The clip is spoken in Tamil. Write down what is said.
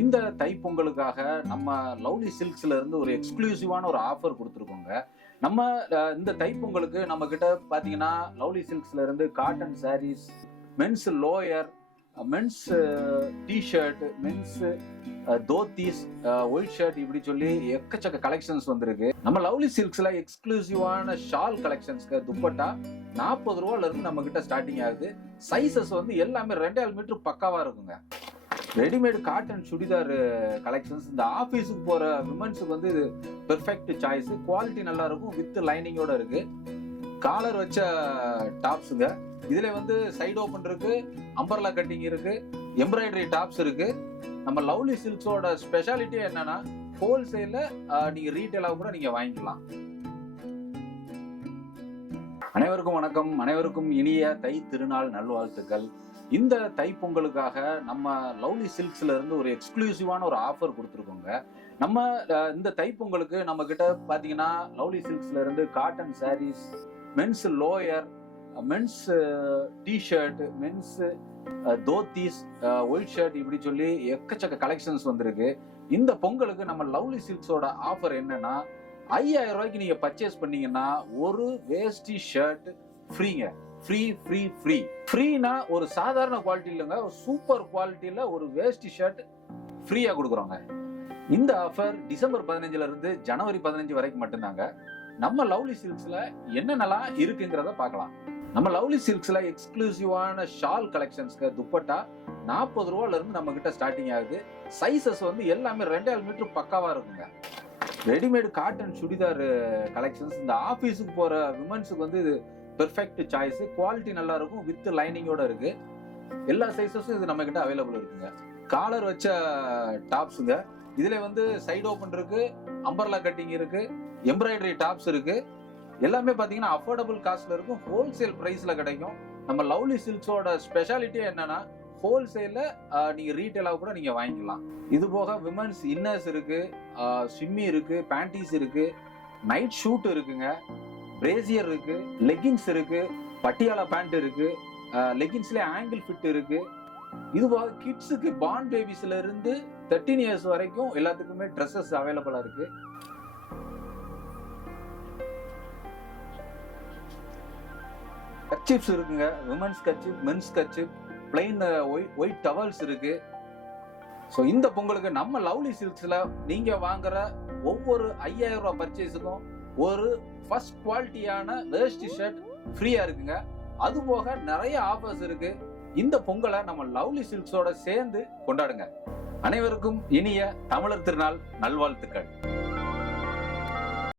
இந்த தைப்பொங்கலுக்காக நம்ம லவ்லி சில்க்ஸ்ல இருந்து ஒரு எக்ஸ்க்ளூசிவான ஒரு ஆஃபர் கொடுத்துருக்கோங்க. நம்ம இந்த தைப்பொங்கலுக்கு நம்ம கிட்ட பாத்தீங்கன்னா லவ்லி சில்க்ஸ்ல இருந்து cotton saris, men's lower, men's t-shirt, men's dhotis, white shirt இப்படி சொல்லி எக்கச்சக்க கலெக்ஷன்ஸ் வந்திருக்கு. நம்ம லவ்லி சில்க்ஸ்ல எக்ஸ்க்ளூசிவான ஷால் கலெக்ஷன்ஸ்க்கு துப்பட்டா 40 ரூபால இருந்து நம்ம கிட்ட ஸ்டார்டிங் ஆகுது. சைசஸ் வந்து எல்லாமே 2.5 மீட்டர் பக்காவா இருக்குங்க. ரெடிமேட் காட்டன் சுடிதார் கலெக்ஷன்ஸ் இந்த ஆபீஸுக்கு போற விமன்ஸுக்கு வந்து இது பெர்ஃபெக்ட் சாய்ஸ். குவாலிட்டி நல்லா இருக்கும், வித் லைனிங்கோட இருக்கு. காலர் வச்ச டாப்ஸுங்க. இதுல வந்து சைடு ஓபன் இருக்கு, அம்பர்லா கட்டிங் இருக்கு, எம்ப்ராய்டரி டாப்ஸ் இருக்கு. நம்ம லவ்லி சில்க்ஸோட ஸ்பெஷாலிட்டி என்னன்னா ஹோல்சேல்ல நீங்க ரீட்டைலா கூட நீங்க வாங்கிக்கலாம். அனைவருக்கும் வணக்கம், அனைவருக்கும் இனிய தை திருநாள் நல்வாழ்த்துக்கள். இந்த தைப்பொங்கலுக்காக நம்ம லவ்லி சில்க்ஸ்ல இருந்து ஒரு எக்ஸ்க்ளூசிவான ஒரு ஆஃபர் கொடுத்துருக்கோங்க. நம்ம இந்த தைப்பொங்கலுக்கு நம்ம கிட்ட பாத்தீங்கன்னா லவ்லி சில்க்ஸ்ல இருந்து cotton saris, men's lower, men's t-shirt, men's dhotis, white shirt இப்படி சொல்லி எக்கச்சக்க கலெக்ஷன்ஸ் வந்திருக்கு. இந்த பொங்கலுக்கு நம்ம லவ்லி சில்க்ஸோட ஆஃபர் என்னன்னா 5000 ரூபாய்க்கு நீங்க பர்ச்சேஸ் பண்ணீங்கன்னா ஒரு வேஷ்டி ஷர்ட் ஃப்ரீங்க. ஃப்ரீனா ஒரு சாதாரண குவாலிட்டி இல்லைங்க, ஒரு சூப்பர் குவாலிட்டியில ஒரு வேஷ்டி ஷர்ட் ஃப்ரீயா கொடுக்குறோங்க. இந்த ஆஃபர் டிசம்பர் 15ல இருந்து ஜனவரி 15 வரைக்கும் மட்டும்தாங்க. நம்ம லவ்லி சில்க்ஸ்ல என்னென்னலாம் இருக்குங்கிறத பார்க்கலாம். நம்ம லவ்லி சில்க்ஸ்ல எக்ஸ்க்ளூசிவான ஷால் கலெக்ஷன்ஸ்க்கு துப்பட்டா 40 ரூபால இருந்து நம்ம கிட்ட ஸ்டார்டிங் ஆகுது. சைசஸ் வந்து எல்லாமே 2.5 மீட்டர் பக்காவா இருக்குங்க. ரெடிமேட் காட்டன் சுடிதார் கலெக்ஷன்ஸ் இந்த ஆபீஸுக்கு போற விமன்ஸுக்கு வந்து இது பெர்ஃபெக்ட் சாய்ஸ். குவாலிட்டி நல்லா இருக்கும், வித் லைனிங்கோட இருக்கு. எல்லா சைஸஸும் இது நம்ம கிட்ட அவைலபிள் இருக்குங்க. காலர் வச்ச டாப்ஸுங்க. இதுல வந்து சைடு ஓபன் இருக்கு, அம்பர்லா கட்டிங் இருக்கு, எம்ப்ராய்டரி டாப்ஸ் இருக்கு. எல்லாமே பாத்தீங்கன்னா அஃபோர்டபுள் காஸ்ட்ல இருக்கும், ஹோல்சேல் பிரைஸ்ல கிடைக்கும். நம்ம லவ்லி சில்க்ஸோட ஸ்பெஷாலிட்டி என்னன்னா ஹோல்சேல்ல நீங்க ரீட்டைலா கூட நீங்க வாங்கிக்கலாம். இது போக விமன்ஸ் இன்னர்ஸ் இருக்கு, ஸ்விம்மி இருக்கு, பேண்டீஸ் இருக்கு, நைட் ஷூட் இருக்குங்க, பிரேசியர் இருக்கு, லெகின்ஸ் இருக்கு, பட்டியாலா பேண்ட் இருக்கு, லெகின்ஸ்ல ஆங்கிள் ஃபிட் இருக்கு. இது போக கிட்ஸுக்கு பார்ன் பேபிஸ்ல இருந்து 13 இயர்ஸ் வரைக்கும் எல்லாத்துக்குமே ட்ரெஸ்ஸஸ் அவைலபிளா இருக்கு. கர்ச்சீப்ஸ் இருக்குங்க, women's kerchief, men's kerchief, plain white towels இருக்கு. ஸோ இந்த பொங்கலுக்கு நம்ம லவ்லி சில்க்ஸ்ல நீங்க வாங்குற ஒவ்வொரு 5000 ரூபாய் பர்ச்சேஸுக்கும் ஒரு ஃபர்ஸ்ட் குவாலிட்டியான வேஷ்டி ஷர்ட் ஃப்ரீயா இருக்குங்க. அது போக நிறைய ஆஃபர்ஸ் இருக்கு. இந்த பொங்கலை நம்ம லவ்லி சில்க்ஸோட சேர்ந்து கொண்டாடுங்க. அனைவருக்கும் இனிய தமிழர் திருநாள் நல்வாழ்த்துக்கள்.